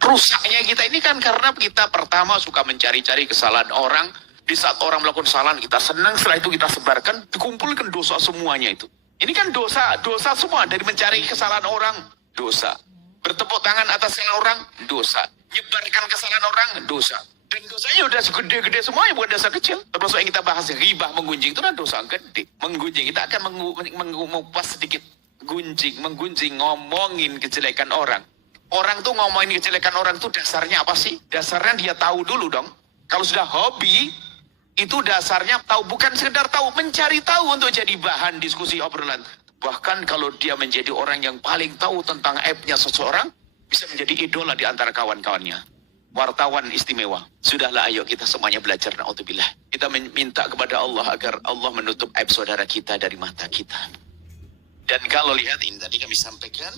Rusaknya kita ini kan karena kita pertama suka mencari-cari kesalahan orang. Di saat orang melakukan kesalahan kita senang, setelah itu kita sebarkan, dikumpulkan dosa semuanya itu. Ini kan dosa semua. Dari mencari kesalahan orang, dosa. Bertepuk tangan atas kesalahan orang, dosa. Nyebarkan kesalahan orang, dosa. Dan dosanya udah segede-gede semuanya, bukan dosa kecil. Termasuk yang kita bahas, ghibah, menggunjing, itu kan dosa gede. Menggunjing, kita akan mengupas sedikit. Menggunjing, ngomongin kejelekan orang. Orang tuh ngomongin kejelekan orang tuh dasarnya apa sih? Dasarnya dia tahu dulu dong. Kalau sudah hobi, itu dasarnya tahu, bukan sekedar tahu, mencari tahu untuk jadi bahan diskusi obrolan. Bahkan kalau dia menjadi orang yang paling tahu tentang aibnya seseorang, bisa menjadi idola di antara kawan-kawannya. Wartawan istimewa. Sudahlah, ayo kita semuanya belajar, na'udzubillah. Kita minta kepada Allah agar Allah menutup aib saudara kita dari mata kita. Dan kalau lihat, ini tadi kami sampaikan,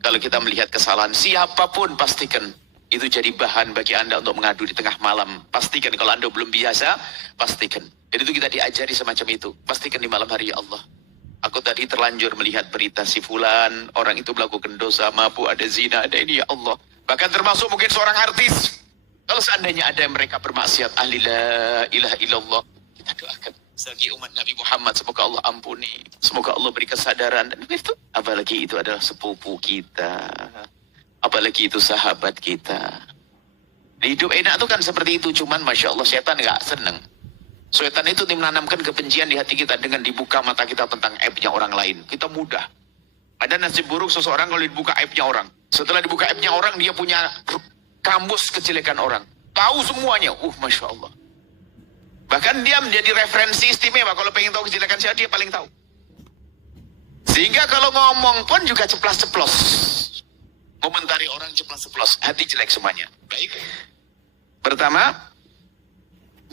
kalau kita melihat kesalahan siapapun, pastikan itu jadi bahan bagi Anda untuk mengadu di tengah malam. Pastikan kalau Anda belum biasa, pastikan. Jadi itu kita diajari semacam itu. Pastikan di malam hari, ya Allah, aku tadi terlanjur melihat berita si fulan, orang itu melakukan dosa, mabuk, ada zina, ada ini, ya Allah. Bahkan termasuk mungkin seorang artis. Kalau seandainya ada yang mereka bermaksiat, ahli la ilaha illallah, kita doakan. Sebagai umat Nabi Muhammad, semoga Allah ampuni. Semoga Allah beri kesadaran. Dan itu, apalagi itu adalah sepupu kita. Apalagi itu sahabat kita. Hidup enak itu kan seperti itu. Cuman Masya Allah, setan gak seneng. Setan itu menanamkan kebencian di hati kita dengan dibuka mata kita tentang aibnya orang lain. Kita mudah. Ada nasib buruk seseorang kalau dibuka aibnya orang. Setelah dibuka aibnya orang, dia punya kamus kejelekan orang. Tahu semuanya. Masya Allah. Bahkan dia menjadi referensi istimewa. Kalau pengen tahu kejelekan siapa, dia paling tahu. Sehingga kalau ngomong pun juga ceplas-ceplos. Komentari orang ceplas-ceplos. Hati jelek semuanya. Baik. Pertama,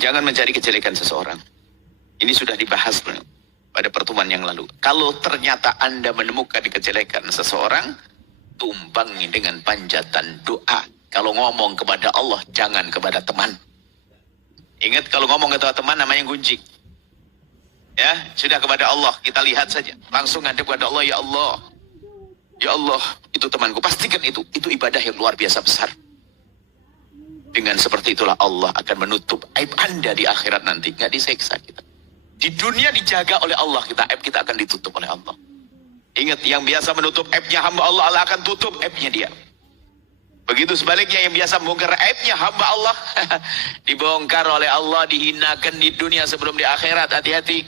jangan mencari kejelekan seseorang. Ini sudah dibahas pada pertemuan yang lalu. Kalau ternyata Anda menemukan kejelekan seseorang, tumpangi dengan panjatan doa. Kalau ngomong kepada Allah, jangan kepada teman. Ingat, kalau ngomong kepada teman namanya gunjing. Ya, sudah kepada Allah. Kita lihat saja. Langsung ada kepada Allah, ya Allah. Ya Allah, itu temanku. Pastikan itu ibadah yang luar biasa besar. Dengan seperti itulah Allah akan menutup aib Anda di akhirat nanti. Nggak diseksa kita. Di dunia dijaga oleh Allah kita. Aib kita akan ditutup oleh Allah. Ingat, yang biasa menutup aibnya hamba Allah, Allah akan tutup aibnya dia. Begitu sebaliknya, yang biasa membongkar aibnya hamba Allah, dibongkar oleh Allah, dihinakan di dunia sebelum di akhirat. Hati-hati.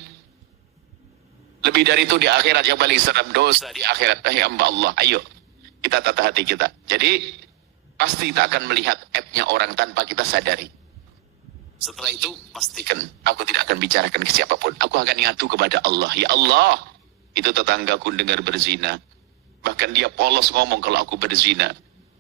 Lebih dari itu di akhirat yang paling seram, dosa di akhirat. Hamba Allah, ayo kita tata hati kita. Jadi pasti kita akan melihat aibnya orang tanpa kita sadari. Setelah itu pastikan aku tidak akan bicarakan ke siapapun. Aku akan ngadu kepada Allah. Ya Allah, itu tetanggaku dengar berzina. Bahkan dia polos ngomong kalau aku berzina.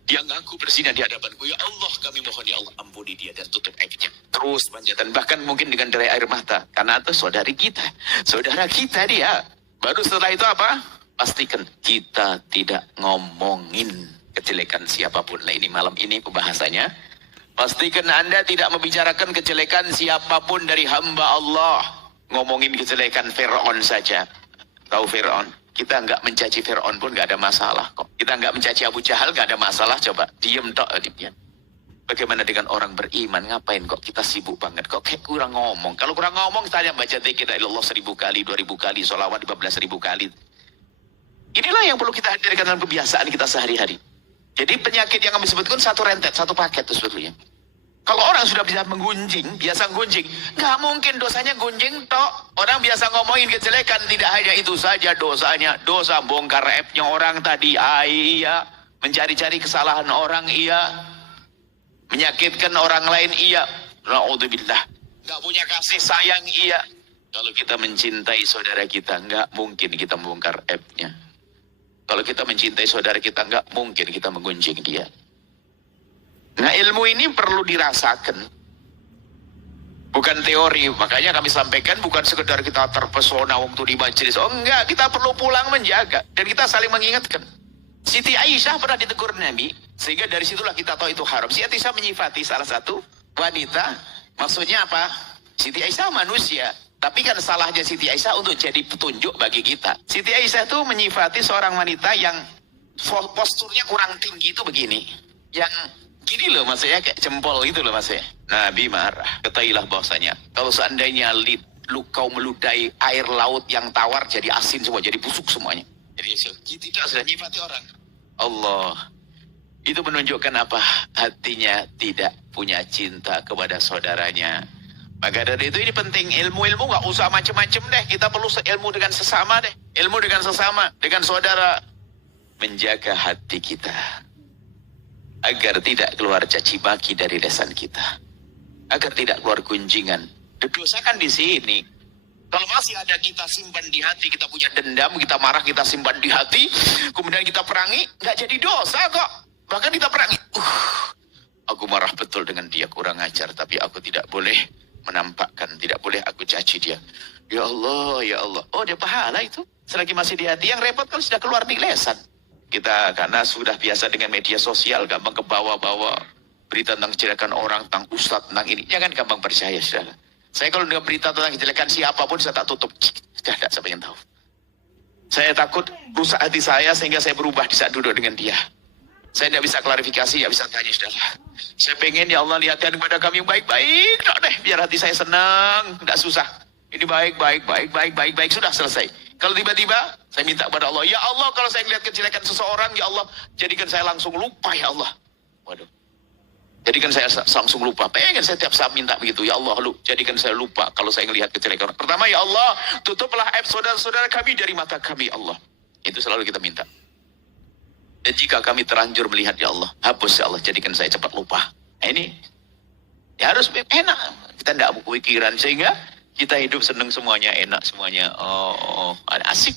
Dia ngaku berzina di hadapanku. Ya Allah, kami mohon ya Allah, ampuni dia dan tutup aibnya. Terus panjatan, bahkan mungkin dengan derai air mata. Karena itu saudari kita. Saudara kita dia. Baru setelah itu apa? Pastikan kita tidak ngomongin kejelekan siapapun. Nah, ini malam ini pembahasannya. Pastikan Anda tidak membicarakan kejelekan siapapun dari hamba Allah. Ngomongin kejelekan Fir'aun saja. Tahu Fir'aun? Kita nggak mencaci Fir'aun pun nggak ada masalah kok. Kita nggak mencaci Abu Jahal nggak ada masalah. Coba diem tok, diem. Bagaimana dengan orang beriman? Ngapain kok kita sibuk banget? Kok kayak kurang ngomong? Kalau kurang ngomong, kita hanya baca dzikir Allah 1000 kali, 2000 kali, sholawat 15.000 kali. Inilah yang perlu kita hadirkan dalam kebiasaan kita sehari-hari. Jadi penyakit yang kami sebutkan satu rentet, satu paket itu sebetulnya. Kalau orang sudah bisa menggunjing, biasa gunjing, nggak mungkin dosanya gunjing tok. Orang biasa ngomongin kejelekan, tidak hanya itu saja dosanya. Dosa bongkar aibnya orang tadi, iya. Mencari-cari kesalahan orang, iya. Menyakitkan orang lain, iya. Na'udzubillah. Nggak punya kasih sayang, iya. Kalau kita mencintai saudara kita, nggak mungkin kita membongkar aibnya. Kalau kita mencintai saudara kita, nggak mungkin kita menggunjing dia. Nah, ilmu ini perlu dirasakan. Bukan teori. Makanya kami sampaikan bukan sekedar kita terpesona waktu di majelis. Oh enggak, kita perlu pulang menjaga. Dan kita saling mengingatkan. Siti Aisyah pernah ditegur Nabi. Sehingga dari situlah kita tahu itu haram. Siti Aisyah menyifati salah satu wanita. Maksudnya apa? Siti Aisyah manusia. Tapi kan salahnya Siti Aisyah untuk jadi petunjuk bagi kita. Siti Aisyah itu menyifati seorang wanita yang posturnya kurang tinggi itu begini. yang gini loh maksudnya, kayak jempol gitu loh maksudnya. Nabi marah. Ketahuilah bahwasanya kalau seandainya kau meludahi air laut yang tawar jadi asin semua, jadi busuk semuanya. Jadi tidak sudah nyifati orang. Allah. Itu menunjukkan apa? Hatinya tidak punya cinta kepada saudaranya. Maka dari itu ini penting, ilmu-ilmu gak usah macem-macem deh. Kita perlu ilmu dengan sesama deh. Ilmu dengan sesama, dengan saudara. Menjaga hati kita. Agar tidak keluar caci maki dari lisan kita. Agar tidak keluar gunjingan. Dosa kan di sini. Kalau masih ada kita simpan di hati, kita punya dendam, kita marah, kita simpan di hati, kemudian kita perangi, nggak jadi dosa kok. Bahkan kita perangi. Aku marah betul dengan dia, kurang ajar, tapi aku tidak boleh menampakkan, tidak boleh aku caci dia. Ya Allah, ya Allah. Oh, dia pahala itu. Selagi masih di hati, yang repot kalau sudah keluar di lesan. Kita karena sudah biasa dengan media sosial, gampang ke bawah-bawah berita tentang kejelekan orang, tentang ustadz, tentang ini. Jangan gampang percaya, saudara. Saya kalau dengar berita tentang kejelekan siapapun, saya tak tutup. Tidak ada siapa yang tahu. Saya takut rusak hati saya sehingga saya berubah di saat duduk dengan dia. Saya tidak bisa klarifikasi, tidak bisa tanya, saudara. Saya pengen, ya Allah, lihatkan kepada kami yang baik-baik. Tidak deh, biar hati saya senang. Tidak susah. Ini baik. Sudah selesai. Kalau tiba-tiba, saya minta kepada Allah. Ya Allah, kalau saya melihat kejelekan seseorang, ya Allah, jadikan saya langsung lupa, ya Allah. Waduh. Jadikan saya langsung lupa. Pengen saya tiap saat minta begitu. Ya Allah, jadikan saya lupa kalau saya melihat kejelekan. Pertama, ya Allah, tutuplah aib saudara-saudara kami dari mata kami, Allah. Itu selalu kita minta. Dan jika kami terlanjur melihat, ya Allah, hapus, ya Allah, jadikan saya cepat lupa. Nah, ini ya harus enak. Kita tidak berpikiran sehingga kita hidup senang semuanya, enak semuanya. Oh, asik.